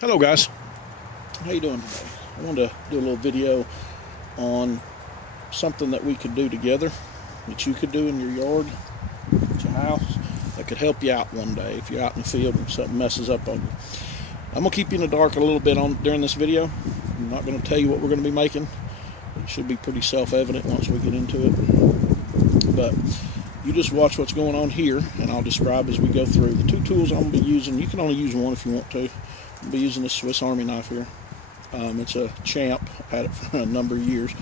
Hello guys, how you doing today? I wanted to do a little video on something that we could do together, that you could do in your yard, at your house, that could help you out one day if you're out in the field and something messes up on you. I'm going to keep you in the dark a little bit during this video. I'm not going to tell you what we're going to be making. It should be pretty self-evident once we get into it. But you just watch what's going on here, and I'll describe as we go through. The two tools I'm going to be using, you can only use one if you want to. I'll be using this Swiss Army knife here. It's a Champ. I've had it for a number of years,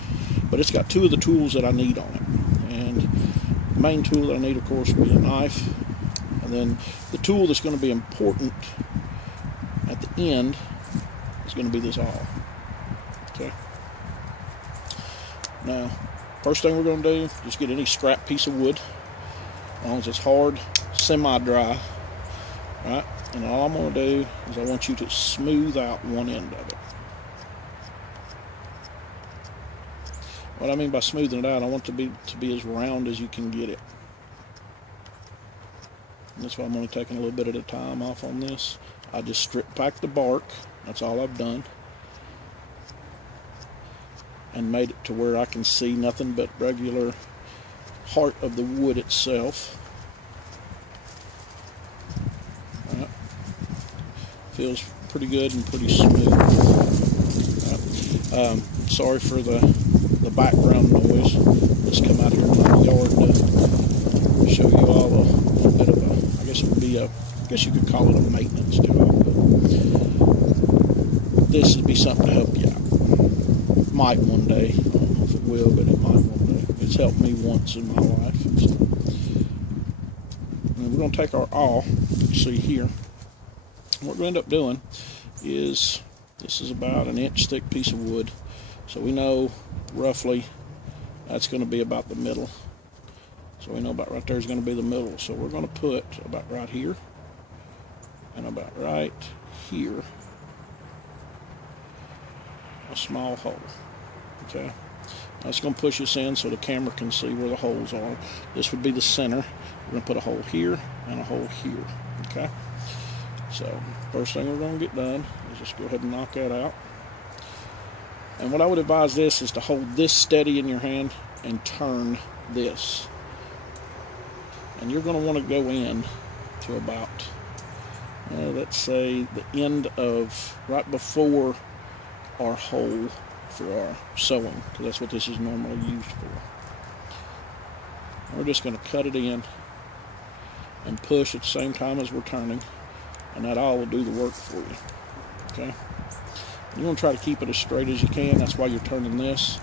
but it's got two of the tools that I need on it. And the main tool that I need, of course, will be a knife, and then the tool that's going to be important at the end is going to be this awl. Okay. Now, first thing we're going to do, just get any scrap piece of wood, as long as it's hard, semi-dry, right? And all I'm going to do is I want you to smooth out one end of it. What I mean by smoothing it out, I want it to be as round as you can get it. And that's why I'm only taking a little bit at a time off on this. I just strip back the bark. That's all I've done. And made it to where I can see nothing but regular heart of the wood itself. Right. Feels pretty good and pretty smooth. Right. Sorry for the background noise. Let's come out here in my yard to show you all a little bit of a, I guess it would be I guess you could call it a maintenance job. But this would be something to help you out. Might one day. I don't know if it will, but it might one day. It's helped me once in my life. So, and we're going to take our awl, see here. What we're going to end up doing is, this is about an inch thick piece of wood. So we know roughly that's going to be about the middle. So we know about right there is going to be the middle. So we're going to put about right here and about right here a small hole. Okay, that's going to push us in so the camera can see where the holes are. This would be the center. We're going to put a hole here and a hole here. Okay, so first thing we're going to get done is just go ahead and knock that out. And what I would advise this is to hold this steady in your hand and turn this. And you're going to want to go in to about, let's say, the end of, right before our hole for our sewing, because that's what this is normally used for. We're just going to cut it in and push at the same time as we're turning, and that all will do the work for you. Okay? You want to try to keep it as straight as you can. That's why you're turning this.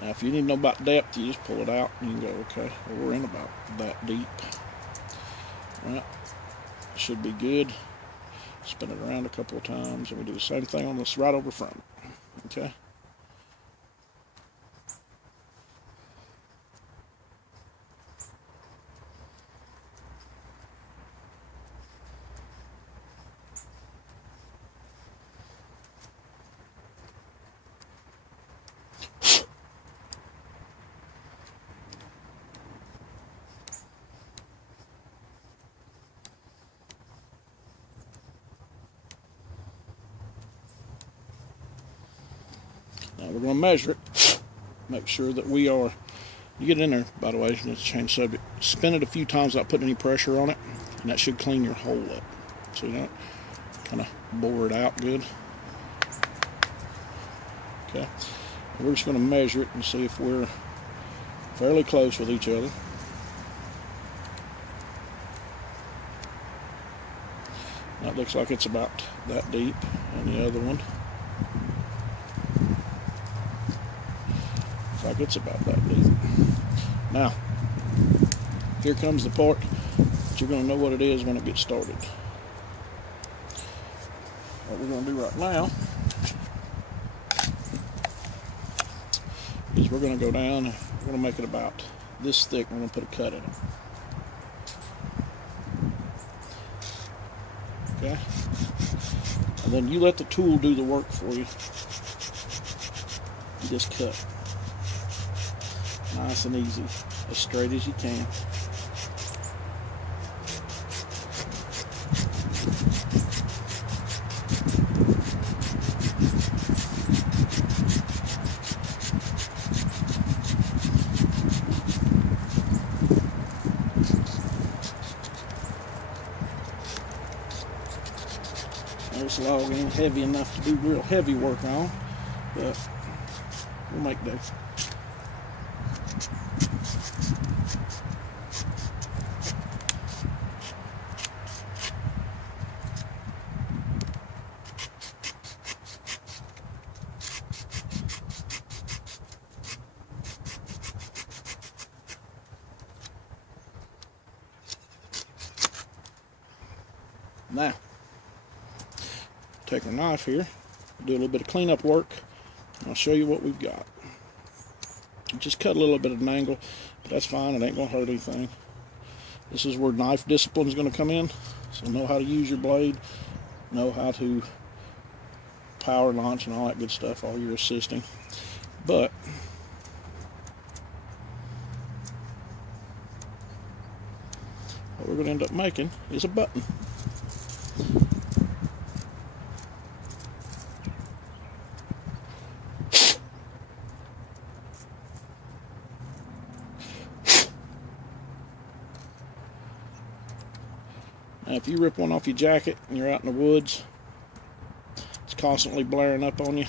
Now, if you need to know about depth, you just pull it out and you can go, okay, well, we're in about that deep. Right? Should be good. Spin it around a couple of times, and we do the same thing on this right over front. Okay? Now we're going to measure it, make sure that we are, you get in there, by the way, let's change subject, spin it a few times without putting any pressure on it, and that should clean your hole up. See that? Kind of bore it out good. Okay, and we're just going to measure it and see if we're fairly close with each other. That looks like it's about that deep, and the other one, like it's about that deep. Now, here comes the part that you're going to know what it is when it gets started. What we're going to do right now is we're going to go down, we're going to make it about this thick, we're going to put a cut in it. Okay? And then you let the tool do the work for you. You just cut. Nice and easy, as straight as you can. This log ain't heavy enough to do real heavy work on, but we'll make do. Now, take our knife here, do a little bit of cleanup work, and I'll show you what we've got. Just cut a little bit at an angle, but that's fine, it ain't gonna hurt anything. This is where knife discipline is gonna come in, so know how to use your blade, know how to power launch and all that good stuff while you're assisting. But what we're gonna end up making is a button. Now, if you rip one off your jacket and you're out in the woods, it's constantly blaring up on you,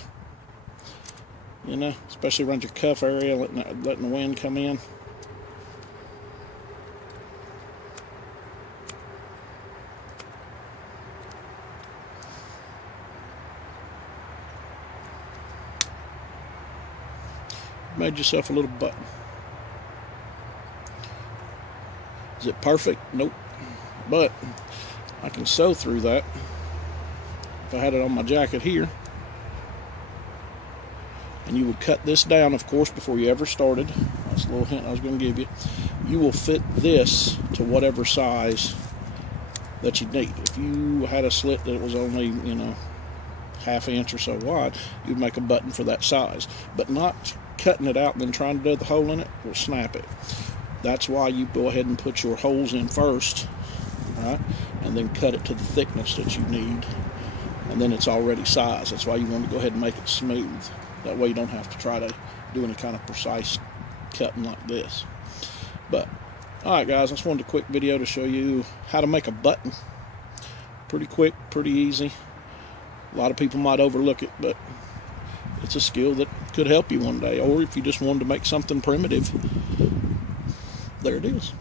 you know, especially around your cuff area, letting the wind come in. Made yourself a little button. Is it perfect? Nope. But I can sew through that. If I had it on my jacket here, and you would cut this down, of course, before you ever started. That's a little hint I was going to give you. You will fit this to whatever size that you need. If you had a slit that was only, you know, ½ inch or so wide, you'd make a button for that size. But not cutting it out and then trying to do the hole in it will snap it. That's why you go ahead and put your holes in first, right? And then cut it to the thickness that you need. And then it's already sized. That's why you want to go ahead and make it smooth. That way you don't have to try to do any kind of precise cutting like this. But, alright guys, I just wanted a quick video to show you how to make a button. Pretty quick, pretty easy. A lot of people might overlook it, but it's a skill that could help you one day. Or if you just wanted to make something primitive, there it is.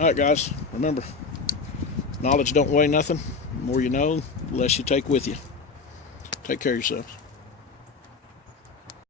Alright guys, remember, knowledge don't weigh nothing. The more you know, the less you take with you. Take care of yourselves.